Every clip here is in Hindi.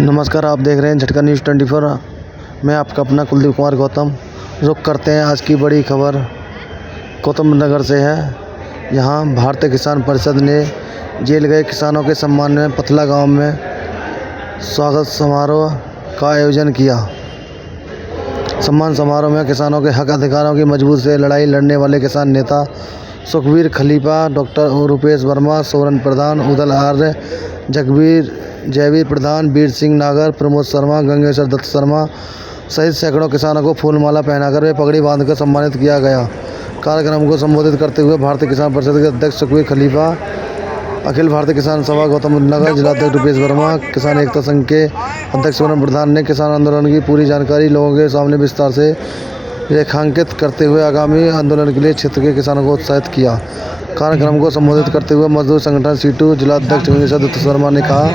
नमस्कार, आप देख रहे हैं झटका न्यूज़ 24। मैं आपका अपना कुलदीप कुमार गौतम। रुख करते हैं आज की बड़ी खबर गौतम नगर से है। यहाँ भारतीय किसान परिषद ने जेल गए किसानों के सम्मान में पथला गांव में स्वागत समारोह का आयोजन किया। सम्मान समारोह में किसानों के हक अधिकारों की मजबूत से लड़ाई लड़ने वाले किसान नेता सुखबीर खलीफा, डॉक्टर रूपेश वर्मा, सोरन प्रधान, उदल आर्य, जयवीर प्रधान, वीर सिंह नागर, प्रमोद शर्मा, गंगेश्वर दत्त शर्मा सहित सैकड़ों किसानों को फूलमाला पहनाकर वे पगड़ी बांधकर सम्मानित किया गया। कार्यक्रम को संबोधित करते हुए भारतीय किसान परिषद के अध्यक्ष सुखबीर खलीफा, अखिल भारतीय किसान सभा गौतम नगर जिलाध्यक्ष रूपेश वर्मा, किसान एकता संघ के अध्यक्ष सोरन प्रधान ने किसान आंदोलन की पूरी जानकारी लोगों के सामने विस्तार से रेखांकित करते हुए आगामी आंदोलन के लिए क्षेत्र के किसानों को उत्साहित किया। कार्यक्रम को संबोधित करते हुए मजदूर संगठन सीटू जिलाध्यक्ष गंगेश्वर दत्त शर्मा ने कहा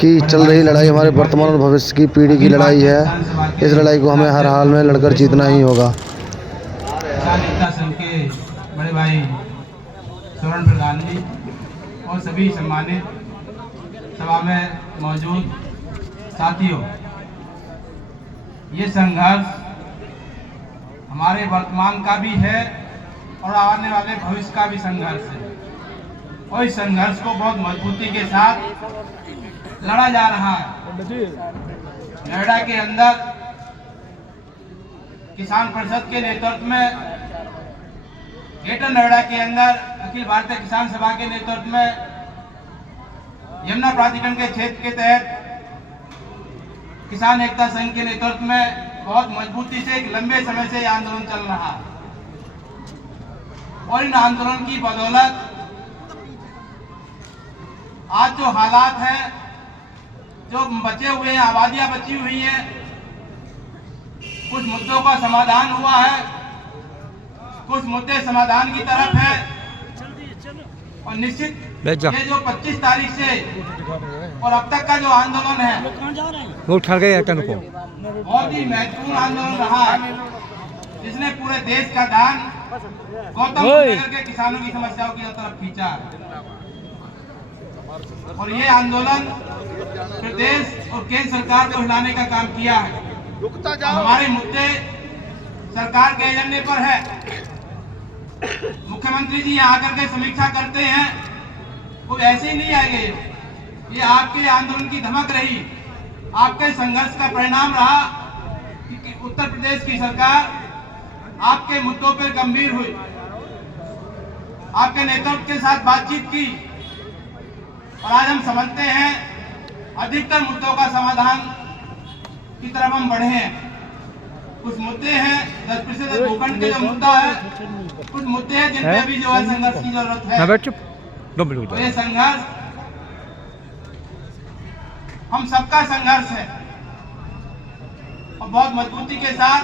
कि चल रही लड़ाई हमारे वर्तमान और भविष्य की पीढ़ी की लड़ाई है। इस लड़ाई को हमें हर हाल में लड़कर जीतना ही होगा। किसान एकता संघ के बड़े भाई सोरन प्रधान जी और सभी सम्मानित सभा में मौजूद साथियों, ये संघर्ष हमारे वर्तमान का भी है और आने वाले भविष्य का भी संघर्ष है और इस संघर्ष को बहुत मजबूती के साथ लड़ा जा रहा है। नोएडा के अंदर किसान परिषद के नेतृत्व में, ग्रेटर नोएडा के अंदर अखिल भारतीय किसान सभा के नेतृत्व में, यमुना प्राधिकरण के क्षेत्र के तहत किसान एकता संघ के नेतृत्व में बहुत मजबूती से एक लंबे समय से यह आंदोलन चल रहा है और इन आंदोलन की बदौलत आज जो हालात हैं, जो बचे हुए हैं, आबादियां बची हुई हैं, कुछ मुद्दों का समाधान हुआ है, कुछ मुद्दे समाधान की तरफ है और निश्चित ये जो 25 तारीख से और अब तक का जो आंदोलन है वो उठा गए बहुत ही महत्वपूर्ण आंदोलन रहा है, जिसने पूरे देश का ध्यान गौतम नगर के किसानों की समस्याओं की तरफ खींचा और ये आंदोलन प्रदेश और केंद्र सरकार को हिलाने का काम किया है। हमारे मुद्दे सरकार के एजेंडे पर है। मुख्यमंत्री जी यहाँ आकर के समीक्षा करते हैं, वो ऐसे ही नहीं आएंगे। ये आपके आंदोलन की धमक रही, आपके संघर्ष का परिणाम रहा कि उत्तर प्रदेश की सरकार आपके मुद्दों पर गंभीर हुई, आपके नेतृत्व के साथ बातचीत की और आज हम समझते हैं अधिकतर मुद्दों का समाधान की तरफ हम बढ़े हैं। कुछ मुद्दे हैं 10% भूखंड के जो मुद्दा है, कुछ मुद्दे हैं जिन पे अभी जो है संघर्ष की जरूरत है। तो ये संघर्ष हम सबका संघर्ष है और बहुत मजबूती के साथ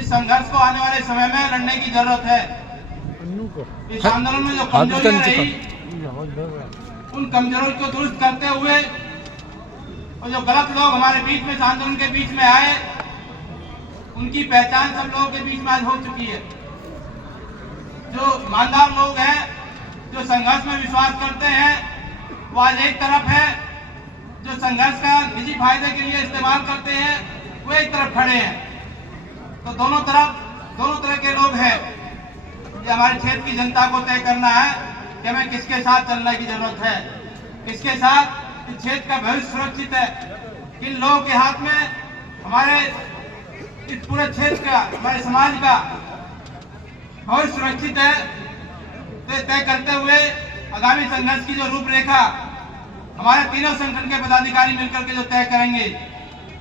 इस संघर्ष को आने वाले समय में लड़ने की जरूरत है। इस आंदोलन में जो कमजोरियां रही, उन कमजोरियों को दुरुस्त करते हुए और जो गलत लोग हमारे बीच में, इस आंदोलन के बीच में आए, उनकी पहचान सब लोगों के बीच में आज हो चुकी है। जो ईमानदार लोग हैं, जो संघर्ष में विश्वास करते हैं, वो आज एक तरफ है। जो संघर्ष का निजी फायदे के लिए इस्तेमाल करते हैं, वो एक तरफ खड़े हैं। तो दोनों तरह के लोग हैं। ये हमारे क्षेत्र की जनता को तय करना है कि हमें किसके साथ चलने की जरूरत है, किसके साथ इस क्षेत्र का भविष्य सुरक्षित है, किन लोगों के हाथ में हमारे इस पूरे क्षेत्र का, हमारे समाज का भविष्य सुरक्षित है। तो तय करते हुए आगामी संघर्ष की जो रूपरेखा हमारे तीनों संगठन के पदाधिकारी मिलकर के जो तय करेंगे,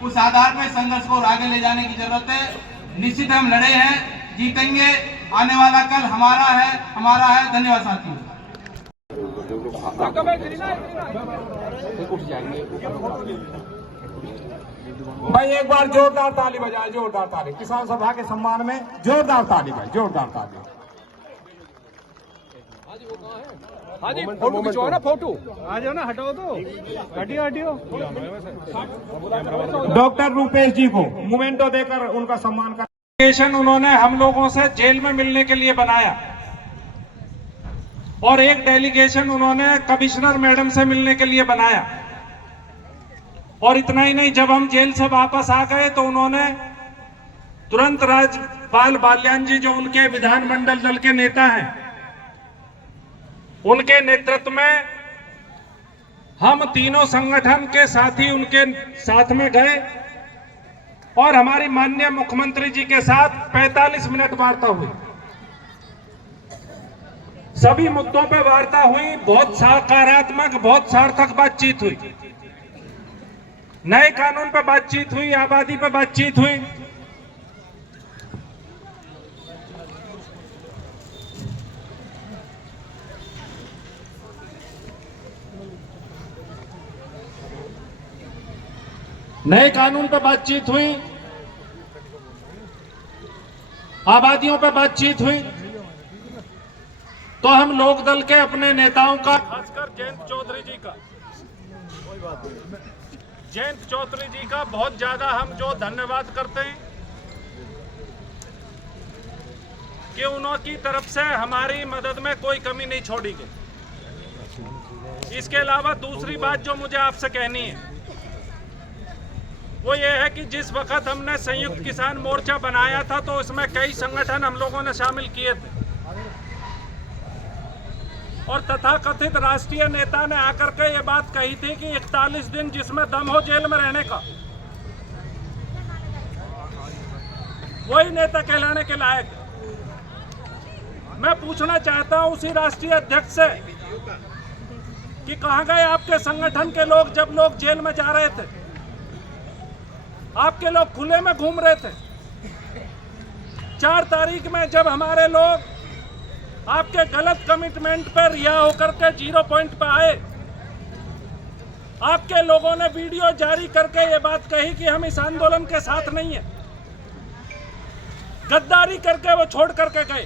उस आधार पर संघर्ष को आगे ले जाने की जरूरत है। निश्चित हम लड़े हैं, जीतेंगे। आने वाला कल हमारा है। धन्यवाद साथियों। भाई एक बार जोरदार ताली बजाए, जोरदार ताली किसान सभा के सम्मान में, जोरदार ताली भाई, जोरदार ताली। फोटो खिंचवाओ ना, फोटो आ जाओ ना, हटाओ तो, हटियो। डॉक्टर रूपेश जी को मोमेंटो देकर उनका सम्मान कर। उन्होंने हम लोगों से जेल में मिलने के लिए बनाया और एक डेलीगेशन उन्होंने कमिश्नर मैडम से मिलने के लिए बनाया। और इतना ही नहीं, जब हम जेल से वापस आ गए तो उन्होंने तुरंत राजपाल बाल्यान जी, जो उनके विधानमंडल दल के नेता हैं, उनके नेतृत्व में हम तीनों संगठन के साथी उनके साथ में गए और हमारी माननीय मुख्यमंत्री जी के साथ 45 मिनट वार्ता हुई। सभी मुद्दों पर वार्ता हुई, बहुत सकारात्मक, बहुत सार्थक बातचीत हुई। नए कानून पर बातचीत हुई, आबादी पर बातचीत हुई। नए कानून पर बातचीत हुई, आबादियों पर बातचीत हुई। तो हम लोकदल के अपने नेताओं का, खासकर जयंत चौधरी जी का बहुत ज्यादा हम जो धन्यवाद करते हैं कि उनकी तरफ से हमारी मदद में कोई कमी नहीं छोड़ी गई। इसके अलावा दूसरी बात जो मुझे आपसे कहनी है वो ये है कि जिस वक्त हमने संयुक्त किसान मोर्चा बनाया था तो इसमें कई संगठन हम लोगों ने शामिल किए थे और तथाकथित राष्ट्रीय नेता ने आकर के ये बात कही थी कि 41 दिन जिसमें दम हो जेल में रहने का, वही नेता कहलाने के लायक। मैं पूछना चाहता हूं उसी राष्ट्रीय अध्यक्ष से कि कहां गए आपके संगठन के लोग जब लोग जेल में जा रहे थे, आपके लोग खुले में घूम रहे थे। 4 तारीख में जब हमारे लोग आपके गलत कमिटमेंट पर रिहा होकर के 0 पॉइंट पर आए, आपके लोगों ने वीडियो जारी करके ये बात कही कि हम इस आंदोलन के साथ नहीं है। गद्दारी करके वो छोड़ करके गए।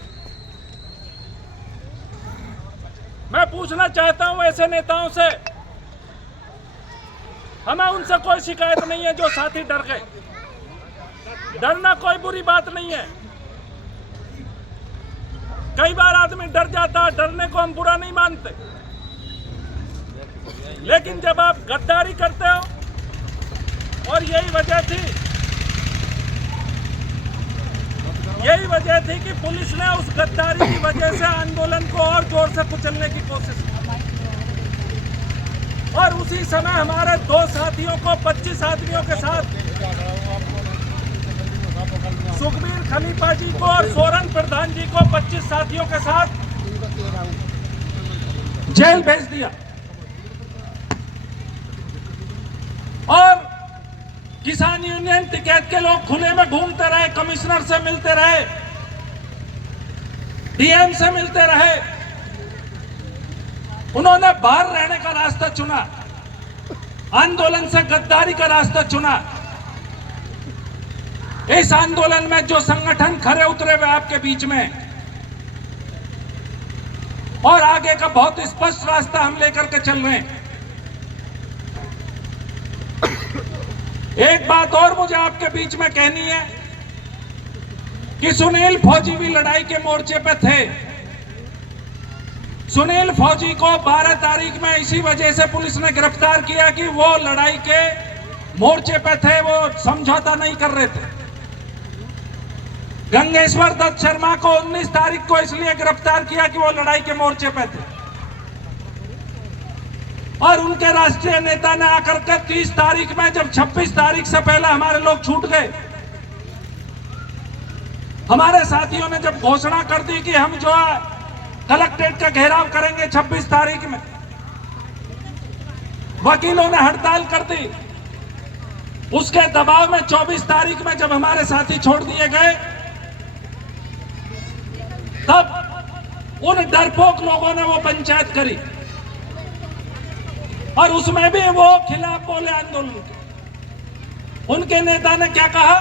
मैं पूछना चाहता हूं ऐसे नेताओं से, हमें उनसे कोई शिकायत नहीं है जो साथी डर गए। डरना कोई बुरी बात नहीं है। कई बार आदमी डर जाता है, डरने को हम बुरा नहीं मानते, लेकिन जब आप गद्दारी करते हो, और यही वजह थी कि पुलिस ने उस गद्दारी की वजह से आंदोलन को और जोर से कुचलने की कोशिश की। और उसी समय हमारे 2 साथियों को 25 आदमियों के साथ, सुखबीर खलीफा जी को और सोरेन प्रधान जी को 25 साथियों के साथ जेल भेज दिया। और किसान यूनियन टिकैत के लोग खुले में घूमते रहे, कमिश्नर से मिलते रहे, डीएम से मिलते रहे। उन्होंने बाहर रहने का रास्ता चुना, आंदोलन से गद्दारी का रास्ता चुना। इस आंदोलन में जो संगठन खरे उतरे हुए आपके बीच में, और आगे का बहुत स्पष्ट रास्ता हम लेकर के चल रहे हैं। एक बात और मुझे आपके बीच में कहनी है कि सुनील फौजी भी लड़ाई के मोर्चे पे थे। सुनील फौजी को 12 तारीख में इसी वजह से पुलिस ने गिरफ्तार किया कि वो लड़ाई के मोर्चे पे थे, वो समझौता नहीं कर रहे थे। गंगेश्वर दत्त शर्मा को 19 तारीख को इसलिए गिरफ्तार किया कि वो लड़ाई के मोर्चे पे थे, और उनके राष्ट्रीय नेता ने आकर के 30 तारीख में, जब 26 तारीख से पहले हमारे लोग छूट गए, हमारे साथियों ने जब घोषणा कर दी कि हम जो है कलेक्ट्रेट का घेराव करेंगे 26 तारीख में, वकीलों ने हड़ताल कर दी। उसके दबाव में 24 तारीख में जब हमारे साथी छोड़ दिए गए, तब उन डरपोक लोगों ने वो पंचायत करी, और उसमें भी वो खिलाफ बोले आंदोलन के। उनके नेता ने क्या कहा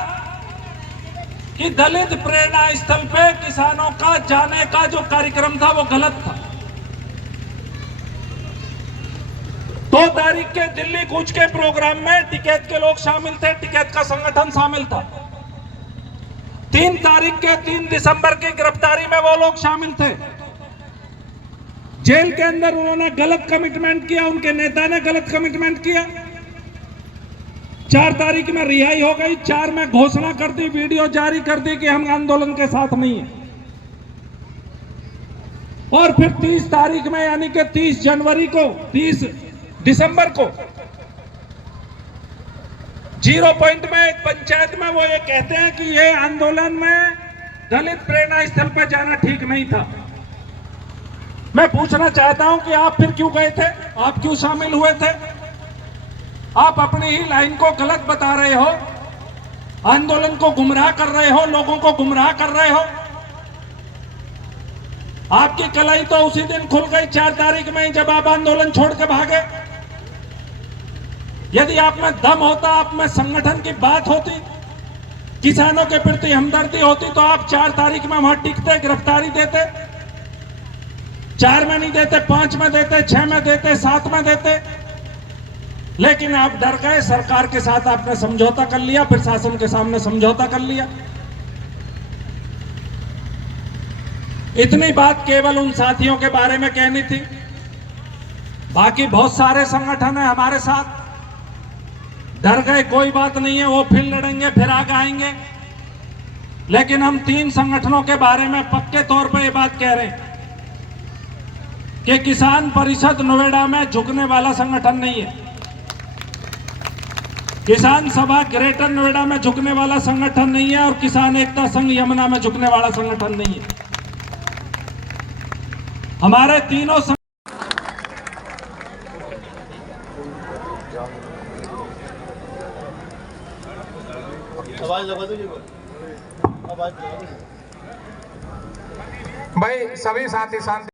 कि दलित प्रेरणा स्थल पे किसानों का जाने का जो कार्यक्रम था वो गलत था। 2 तारीख के दिल्ली कूच के प्रोग्राम में टिकैत के लोग शामिल थे, टिकैत का संगठन शामिल था। 3 तारीख के 3 दिसंबर की गिरफ्तारी में वो लोग शामिल थे। जेल के अंदर उन्होंने गलत कमिटमेंट किया, उनके नेता ने गलत कमिटमेंट किया। 4 तारीख में रिहाई हो गई, 4 में घोषणा कर दी, वीडियो जारी कर दी कि हम आंदोलन के साथ नहीं है। और फिर 30 तारीख में यानी कि 30 जनवरी को, 30 दिसंबर को 0 पॉइंट में एक पंचायत में वो ये कहते हैं कि ये आंदोलन में दलित प्रेरणा स्थल पर जाना ठीक नहीं था। मैं पूछना चाहता हूं कि आप फिर क्यों गए थे, आप क्यों शामिल हुए थे? आप अपनी ही लाइन को गलत बता रहे हो, आंदोलन को गुमराह कर रहे हो, लोगों को गुमराह कर रहे हो। आपकी कलाई तो उसी दिन खुल गई 4 तारीख में, जब आप आंदोलन छोड़ के भागे। यदि आप में दम होता, आप में संगठन की बात होती, किसानों के प्रति हमदर्दी होती, तो आप 4 तारीख में वहां टिकते, गिरफ्तारी देते। 4 में नहीं देते, 5 में देते, 6 में देते, 7 में देते। लेकिन आप डर गए, सरकार के साथ आपने समझौता कर लिया, प्रशासन के सामने समझौता कर लिया। इतनी बात केवल उन साथियों के बारे में कहनी थी। बाकी बहुत सारे संगठन है हमारे साथ, डर गए, कोई बात नहीं है, वो फिर लड़ेंगे, फिर आगे आएंगे। लेकिन हम 3 संगठनों के बारे में पक्के तौर पर यह बात कह रहे हैं कि किसान परिषद नोएडा में झुकने वाला संगठन नहीं है, किसान सभा ग्रेटर नोएडा में झुकने वाला संगठन नहीं है, और किसान एकता संघ यमुना में झुकने वाला संगठन नहीं है। हमारे तीनों भाई सभी साथी शांति